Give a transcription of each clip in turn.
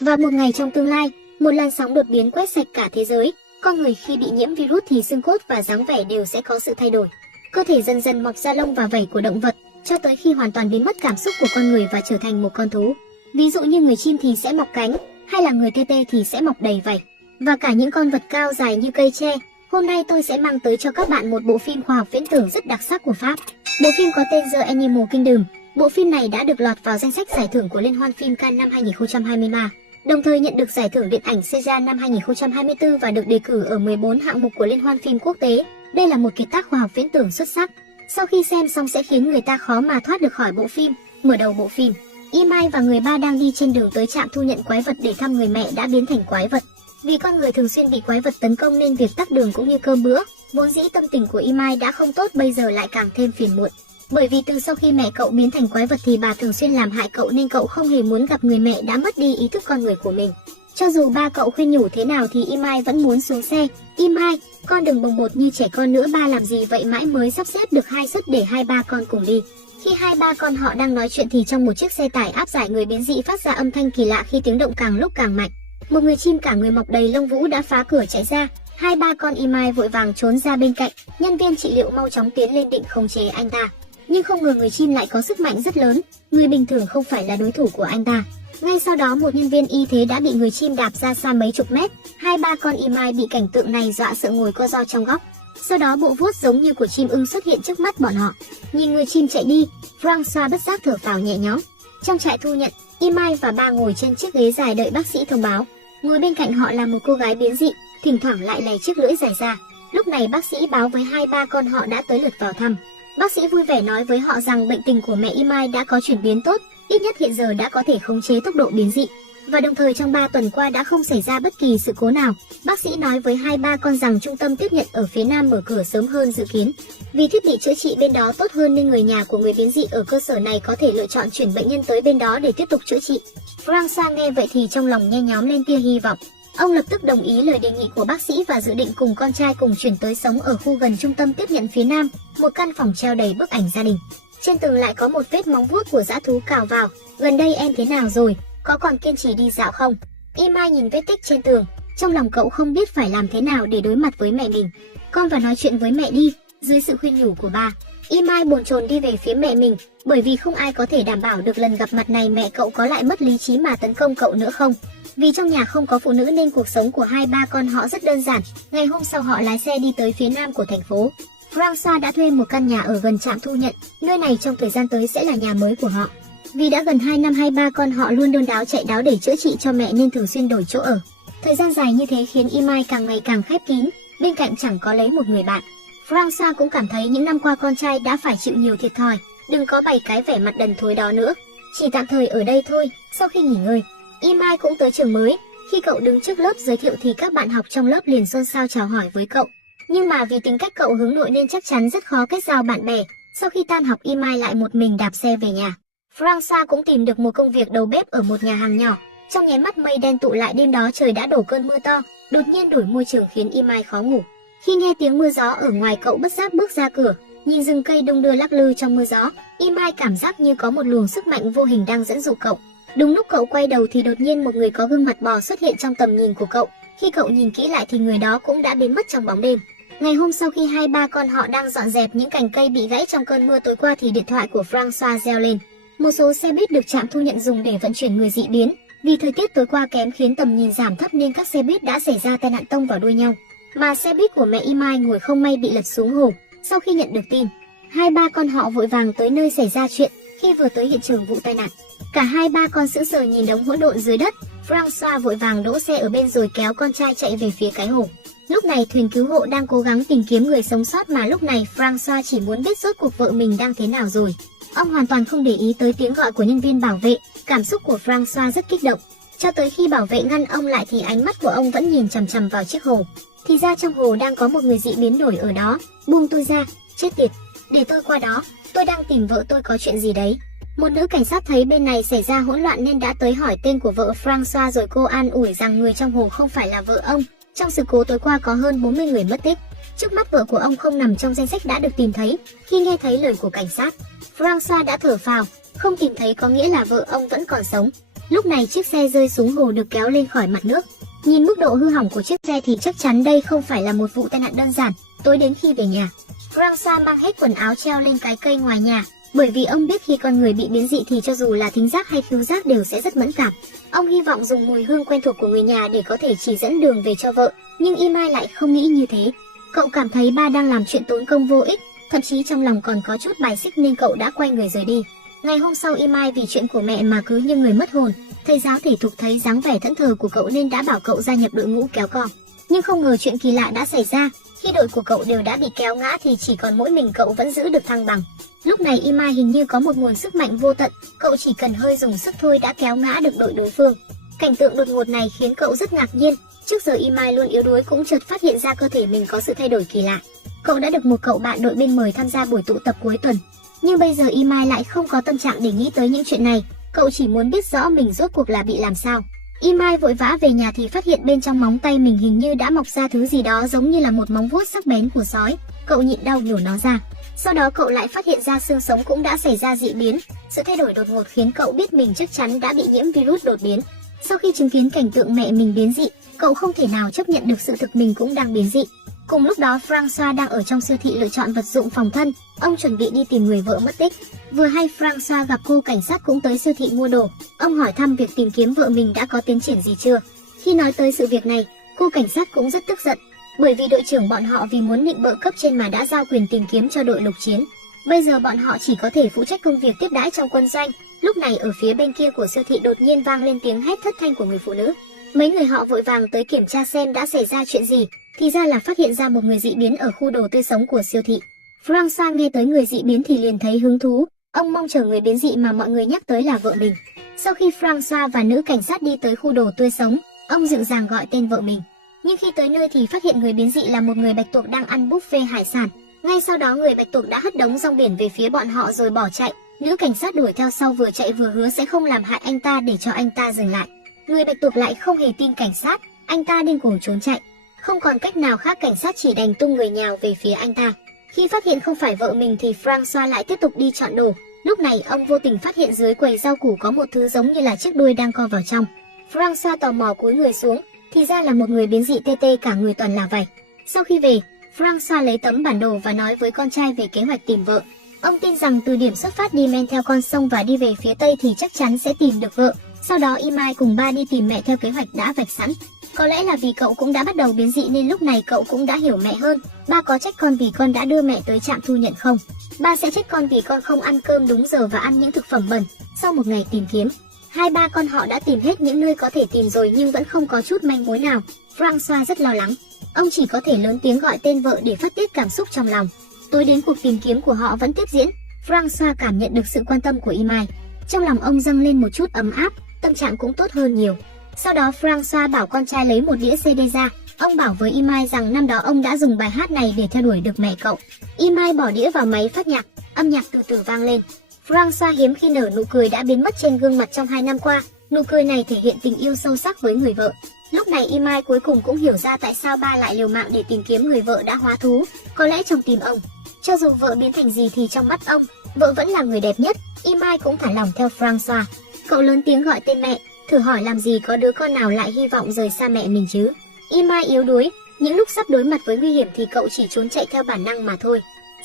Vào một ngày trong tương lai, một làn sóng đột biến quét sạch cả thế giới. Con người khi bị nhiễm virus thì xương cốt và dáng vẻ đều sẽ có sự thay đổi. Cơ thể dần dần mọc ra lông và vảy của động vật, cho tới khi hoàn toàn biến mất cảm xúc của con người và trở thành một con thú. Ví dụ như người chim thì sẽ mọc cánh, hay là người tê tê thì sẽ mọc đầy vảy, và cả những con vật cao dài như cây tre. Hôm nay tôi sẽ mang tới cho các bạn một bộ phim khoa học viễn tưởng rất đặc sắc của Pháp. Bộ phim có tên The Animal Kingdom. Bộ phim này đã được lọt vào danh sách giải thưởng của Liên hoan phim Cannes năm 2023, đồng thời nhận được giải thưởng điện ảnh César năm 2024 và được đề cử ở 14 hạng mục của Liên hoan phim quốc tế. Đây là một kiệt tác khoa học viễn tưởng xuất sắc. Sau khi xem xong sẽ khiến người ta khó mà thoát được khỏi bộ phim. Mở đầu bộ phim, Imai và người ba đang đi trên đường tới trạm thu nhận quái vật để thăm người mẹ đã biến thành quái vật. Vì con người thường xuyên bị quái vật tấn công nên việc tắc đường cũng như cơm bữa, vốn dĩ tâm tình của Imai đã không tốt bây giờ lại càng thêm phiền muộn. Bởi vì từ sau khi mẹ cậu biến thành quái vật thì bà thường xuyên làm hại cậu nên cậu không hề muốn gặp người mẹ đã mất đi ý thức con người của mình. Cho dù ba cậu khuyên nhủ thế nào thì Imai vẫn muốn xuống xe. Imai, con đừng bồng bột như trẻ con nữa, ba làm gì vậy, mãi mới sắp xếp được 2 suất để hai ba con cùng đi. Khi hai ba con họ đang nói chuyện thì trong một chiếc xe tải áp giải người biến dị phát ra âm thanh kỳ lạ khi tiếng động càng lúc càng mạnh. Một người chim cả người mọc đầy lông vũ đã phá cửa chạy ra. Hai ba con Imai vội vàng trốn ra bên cạnh. Nhân viên trị liệu mau chóng tiến lên định khống chế anh ta, nhưng không ngờ người chim lại có sức mạnh rất lớn, người bình thường không phải là đối thủ của anh ta. Ngay sau đó một nhân viên y tế đã bị người chim đạp ra xa mấy chục mét. Hai ba con Imai bị cảnh tượng này dọa sợ ngồi co ro trong góc. Sau đó bộ vuốt giống như của chim ưng xuất hiện trước mắt bọn họ. Nhìn người chim chạy đi, Francois bất giác thở phào nhẹ nhõm. Trong trại thu nhận, Imai và ba ngồi trên chiếc ghế dài đợi bác sĩ thông báo. Ngồi bên cạnh họ là một cô gái biến dị, thỉnh thoảng lại lè chiếc lưỡi dài ra. Lúc này bác sĩ báo với hai ba con họ đã tới lượt vào thăm. Bác sĩ vui vẻ nói với họ rằng bệnh tình của mẹ Imai đã có chuyển biến tốt, ít nhất hiện giờ đã có thể khống chế tốc độ biến dị, và đồng thời trong 3 tuần qua đã không xảy ra bất kỳ sự cố nào. Bác sĩ nói với hai ba con rằng trung tâm tiếp nhận ở phía Nam mở cửa sớm hơn dự kiến. Vì thiết bị chữa trị bên đó tốt hơn nên người nhà của người biến dị ở cơ sở này có thể lựa chọn chuyển bệnh nhân tới bên đó để tiếp tục chữa trị. Francois nghe vậy thì trong lòng nhe nhóm lên tia hy vọng. Ông lập tức đồng ý lời đề nghị của bác sĩ và dự định cùng con trai cùng chuyển tới sống ở khu gần trung tâm tiếp nhận phía Nam, một căn phòng treo đầy bức ảnh gia đình. Trên tường lại có một vết móng vuốt của dã thú cào vào. Gần đây em thế nào rồi, có còn kiên trì đi dạo không? Imai nhìn vết tích trên tường, trong lòng cậu không biết phải làm thế nào để đối mặt với mẹ mình. Con vào nói chuyện với mẹ đi, dưới sự khuyên nhủ của bà. Imai bồn chồn đi về phía mẹ mình, bởi vì không ai có thể đảm bảo được lần gặp mặt này mẹ cậu có lại mất lý trí mà tấn công cậu nữa không. Vì trong nhà không có phụ nữ nên cuộc sống của hai ba con họ rất đơn giản. Ngày hôm sau họ lái xe đi tới phía nam của thành phố. Francois đã thuê một căn nhà ở gần trạm thu nhận, nơi này trong thời gian tới sẽ là nhà mới của họ. Vì đã gần 2 năm hai ba con họ luôn đôn đáo chạy đáo để chữa trị cho mẹ nên thường xuyên đổi chỗ ở. Thời gian dài như thế khiến Imai càng ngày càng khép kín, bên cạnh chẳng có lấy một người bạn. Francois cũng cảm thấy những năm qua con trai đã phải chịu nhiều thiệt thòi, đừng có bày cái vẻ mặt đần thối đó nữa. Chỉ tạm thời ở đây thôi. Sau khi nghỉ ngơi, Imai cũng tới trường mới. Khi cậu đứng trước lớp giới thiệu thì các bạn học trong lớp liền xôn xao chào hỏi với cậu. Nhưng mà vì tính cách cậu hướng nội nên chắc chắn rất khó kết giao bạn bè. Sau khi tan học Imai lại một mình đạp xe về nhà. Francois cũng tìm được một công việc đầu bếp ở một nhà hàng nhỏ. Trong nháy mắt mây đen tụ lại, đêm đó trời đã đổ cơn mưa to, đột nhiên đổi môi trường khiến Imai khó ngủ. Khi nghe tiếng mưa gió ở ngoài cậu bất giác bước ra cửa, nhìn rừng cây đung đưa lắc lư trong mưa gió. Imai cảm giác như có một luồng sức mạnh vô hình đang dẫn dụ cậu. Đúng lúc cậu quay đầu thì đột nhiên một người có gương mặt bò xuất hiện trong tầm nhìn của cậu. Khi cậu nhìn kỹ lại thì người đó cũng đã biến mất trong bóng đêm. Ngày hôm sau khi hai ba con họ đang dọn dẹp những cành cây bị gãy trong cơn mưa tối qua thì điện thoại của Francois reo lên. Một số xe buýt được trạm thu nhận dùng để vận chuyển người dị biến. Vì thời tiết tối qua kém khiến tầm nhìn giảm thấp nên các xe buýt đã xảy ra tai nạn tông vào đuôi nhau. Mà xe buýt của mẹ Imai ngồi không may bị lật xuống hồ. Sau khi nhận được tin, hai ba con họ vội vàng tới nơi xảy ra chuyện. Khi vừa tới hiện trường vụ tai nạn, cả hai ba con sững sờ nhìn đống hỗn độn dưới đất. Francois vội vàng đỗ xe ở bên rồi kéo con trai chạy về phía cái hồ. Lúc này thuyền cứu hộ đang cố gắng tìm kiếm người sống sót mà lúc này Francois chỉ muốn biết rốt cuộc vợ mình đang thế nào rồi. Ông hoàn toàn không để ý tới tiếng gọi của nhân viên bảo vệ. Cảm xúc của Francois rất kích động. Cho tới khi bảo vệ ngăn ông lại thì ánh mắt của ông vẫn nhìn chằm chằm vào chiếc hồ. Thì ra trong hồ đang có một người dị biến nổi ở đó. Buông tôi ra, chết tiệt, để tôi qua đó, tôi đang tìm vợ tôi, có chuyện gì đấy. Một nữ cảnh sát thấy bên này xảy ra hỗn loạn nên đã tới hỏi tên của vợ Francois rồi cô an ủi rằng người trong hồ không phải là vợ ông. Trong sự cố tối qua có hơn 40 người mất tích. Trước mắt vợ của ông không nằm trong danh sách đã được tìm thấy. Khi nghe thấy lời của cảnh sát, Francois đã thở phào, không tìm thấy có nghĩa là vợ ông vẫn còn sống. Lúc này chiếc xe rơi xuống hồ được kéo lên khỏi mặt nước. Nhìn mức độ hư hỏng của chiếc xe thì chắc chắn đây không phải là một vụ tai nạn đơn giản. Tối đến khi về nhà, Francois mang hết quần áo treo lên cái cây ngoài nhà, bởi vì ông biết khi con người bị biến dị thì cho dù là thính giác hay khứu giác đều sẽ rất mẫn cảm. Ông hy vọng dùng mùi hương quen thuộc của người nhà để có thể chỉ dẫn đường về cho vợ, nhưng Imai lại không nghĩ như thế. Cậu cảm thấy ba đang làm chuyện tốn công vô ích, thậm chí trong lòng còn có chút bài xích nên cậu đã quay người rời đi. Ngày hôm sau Imai vì chuyện của mẹ mà cứ như người mất hồn. Thầy giáo thể thục thấy dáng vẻ thẫn thờ của cậu nên đã bảo cậu gia nhập đội ngũ kéo co. Nhưng không ngờ chuyện kỳ lạ đã xảy ra, khi đội của cậu đều đã bị kéo ngã thì chỉ còn mỗi mình cậu vẫn giữ được thăng bằng. Lúc này Imai hình như có một nguồn sức mạnh vô tận, cậu chỉ cần hơi dùng sức thôi đã kéo ngã được đội đối phương. Cảnh tượng đột ngột này khiến cậu rất ngạc nhiên, trước giờ Imai luôn yếu đuối cũng chợt phát hiện ra cơ thể mình có sự thay đổi kỳ lạ. Cậu đã được một cậu bạn đội bên mời tham gia buổi tụ tập cuối tuần, nhưng bây giờ Imai lại không có tâm trạng để nghĩ tới những chuyện này, cậu chỉ muốn biết rõ mình rốt cuộc là bị làm sao. Imai vội vã về nhà thì phát hiện bên trong móng tay mình hình như đã mọc ra thứ gì đó giống như là một móng vuốt sắc bén của sói. Cậu nhịn đau nhổ nó ra. Sau đó cậu lại phát hiện ra xương sống cũng đã xảy ra dị biến. Sự thay đổi đột ngột khiến cậu biết mình chắc chắn đã bị nhiễm virus đột biến. Sau khi chứng kiến cảnh tượng mẹ mình biến dị, cậu không thể nào chấp nhận được sự thực mình cũng đang biến dị. Cùng lúc đó Francois đang ở trong siêu thị lựa chọn vật dụng phòng thân, ông chuẩn bị đi tìm người vợ mất tích. Vừa hay Francois gặp cô cảnh sát cũng tới siêu thị mua đồ, ông hỏi thăm việc tìm kiếm vợ mình đã có tiến triển gì chưa. Khi nói tới sự việc này, cô cảnh sát cũng rất tức giận, bởi vì đội trưởng bọn họ vì muốn nịnh bợ cấp trên mà đã giao quyền tìm kiếm cho đội lục chiến. Bây giờ bọn họ chỉ có thể phụ trách công việc tiếp đãi trong quân doanh. Lúc này ở phía bên kia của siêu thị đột nhiên vang lên tiếng hét thất thanh của người phụ nữ. Mấy người họ vội vàng tới kiểm tra xem đã xảy ra chuyện gì, thì ra là phát hiện ra một người dị biến ở khu đồ tươi sống của siêu thị. Francois nghe tới người dị biến thì liền thấy hứng thú, ông mong chờ người biến dị mà mọi người nhắc tới là vợ mình. Sau khi Francois và nữ cảnh sát đi tới khu đồ tươi sống, ông dịu dàng gọi tên vợ mình. Nhưng khi tới nơi thì phát hiện người biến dị là một người bạch tuộc đang ăn buffet hải sản. Ngay sau đó người bạch tuộc đã hất đống rong biển về phía bọn họ rồi bỏ chạy. Nữ cảnh sát đuổi theo sau vừa chạy vừa hứa sẽ không làm hại anh ta để cho anh ta dừng lại. Người bạch tuộc lại không hề tin cảnh sát, anh ta điên cuồng trốn chạy. Không còn cách nào khác, cảnh sát chỉ đành tung người nhào về phía anh ta. Khi phát hiện không phải vợ mình thì Francois lại tiếp tục đi chọn đồ. Lúc này ông vô tình phát hiện dưới quầy rau củ có một thứ giống như là chiếc đuôi đang co vào trong. Francois tò mò cúi người xuống, thì ra là một người biến dị tê tê cả người toàn là vảy. Sau khi về, Francois lấy tấm bản đồ và nói với con trai về kế hoạch tìm vợ. Ông tin rằng từ điểm xuất phát đi men theo con sông và đi về phía tây thì chắc chắn sẽ tìm được vợ. Sau đó Imai cùng ba đi tìm mẹ theo kế hoạch đã vạch sẵn. Có lẽ là vì cậu cũng đã bắt đầu biến dị nên lúc này cậu cũng đã hiểu mẹ hơn. Ba có trách con vì con đã đưa mẹ tới trạm thu nhận không? Ba sẽ trách con vì con không ăn cơm đúng giờ và ăn những thực phẩm bẩn. Sau một ngày tìm kiếm, hai ba con họ đã tìm hết những nơi có thể tìm rồi nhưng vẫn không có chút manh mối nào. Francois rất lo lắng. Ông chỉ có thể lớn tiếng gọi tên vợ để phát tiết cảm xúc trong lòng. Tối đến cuộc tìm kiếm của họ vẫn tiếp diễn. Francois cảm nhận được sự quan tâm của Imai. Trong lòng ông dâng lên một chút ấm áp, tâm trạng cũng tốt hơn nhiều. Sau đó Francois bảo con trai lấy một đĩa CD ra. Ông bảo với Imai rằng năm đó ông đã dùng bài hát này để theo đuổi được mẹ cậu. Imai bỏ đĩa vào máy phát nhạc, âm nhạc từ từ vang lên. Francois hiếm khi nở nụ cười đã biến mất trên gương mặt trong 2 năm qua. Nụ cười này thể hiện tình yêu sâu sắc với người vợ. Lúc này Imai cuối cùng cũng hiểu ra tại sao ba lại liều mạng để tìm kiếm người vợ đã hóa thú. Có lẽ trong tim ông, cho dù vợ biến thành gì thì trong mắt ông, vợ vẫn là người đẹp nhất. Imai cũng thả lỏng theo Francois. Cậu lớn tiếng gọi tên mẹ, thử hỏi làm gì có đứa con nào lại hy vọng rời xa mẹ mình chứ. Imai yếu đuối, những lúc sắp đối mặt với nguy hiểm thì cậu chỉ trốn chạy theo bản năng mà thôi.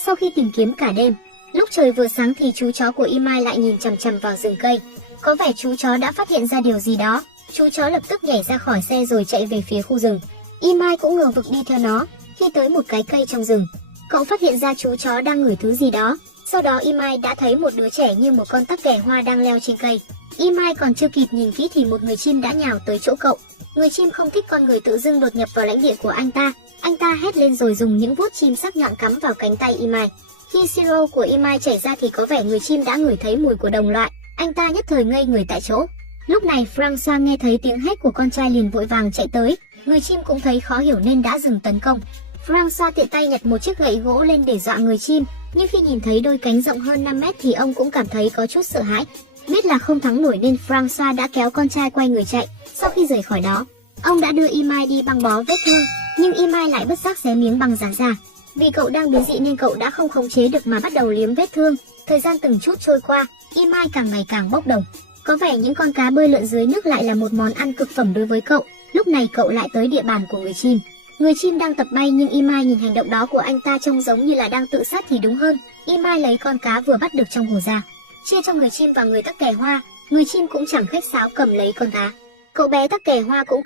Sau khi tìm kiếm cả đêm, lúc trời vừa sáng thì chú chó của Imai lại nhìn chằm chằm vào rừng cây. Có vẻ chú chó đã phát hiện ra điều gì đó. Chú chó lập tức nhảy ra khỏi xe rồi chạy về phía khu rừng. Imai cũng ngờ vực đi theo nó. Khi tới một cái cây trong rừng, cậu phát hiện ra chú chó đang ngửi thứ gì đó. Sau đó Imai đã thấy một đứa trẻ như một con tắc kè hoa đang leo trên cây. Imai còn chưa kịp nhìn kỹ thì một người chim đã nhào tới chỗ cậu. Người chim không thích con người tự dưng đột nhập vào lãnh địa của anh ta. Anh ta hét lên rồi dùng những vuốt chim sắc nhọn cắm vào cánh tay Imai. Khi siro của Imai chảy ra thì có vẻ người chim đã ngửi thấy mùi của đồng loại. Anh ta nhất thời ngây người tại chỗ. Lúc này Francois nghe thấy tiếng hét của con trai liền vội vàng chạy tới. Người chim cũng thấy khó hiểu nên đã dừng tấn công. Francois tiện tay nhặt một chiếc gậy gỗ lên để dọa người chim, nhưng khi nhìn thấy đôi cánh rộng hơn 5 mét thì ông cũng cảm thấy có chút sợ hãi. Biết là không thắng nổi nên Francois đã kéo con trai quay người chạy. Sau khi rời khỏi đó, ông đã đưa Imai đi băng bó vết thương, nhưng Imai lại bất giác xé miếng băng dán ra. Vì cậu đang biến dị nên cậu đã không khống chế được mà bắt đầu liếm vết thương. Thời gian từng chút trôi qua, Imai càng ngày càng bốc đồng. Có vẻ những con cá bơi lượn dưới nước lại là một món ăn cực phẩm đối với cậu. Lúc này cậu lại tới địa bàn của người chim. Người chim đang tập bay nhưng Imai nhìn hành động đó của anh ta trông giống như là đang tự sát thì đúng hơn. Imai lấy con cá vừa bắt được trong hồ ra, chia cho người chim và người tắc kè hoa. Người chim cũng chẳng khách sáo cầm lấy con cá. Cậu bé tắc kè hoa cũng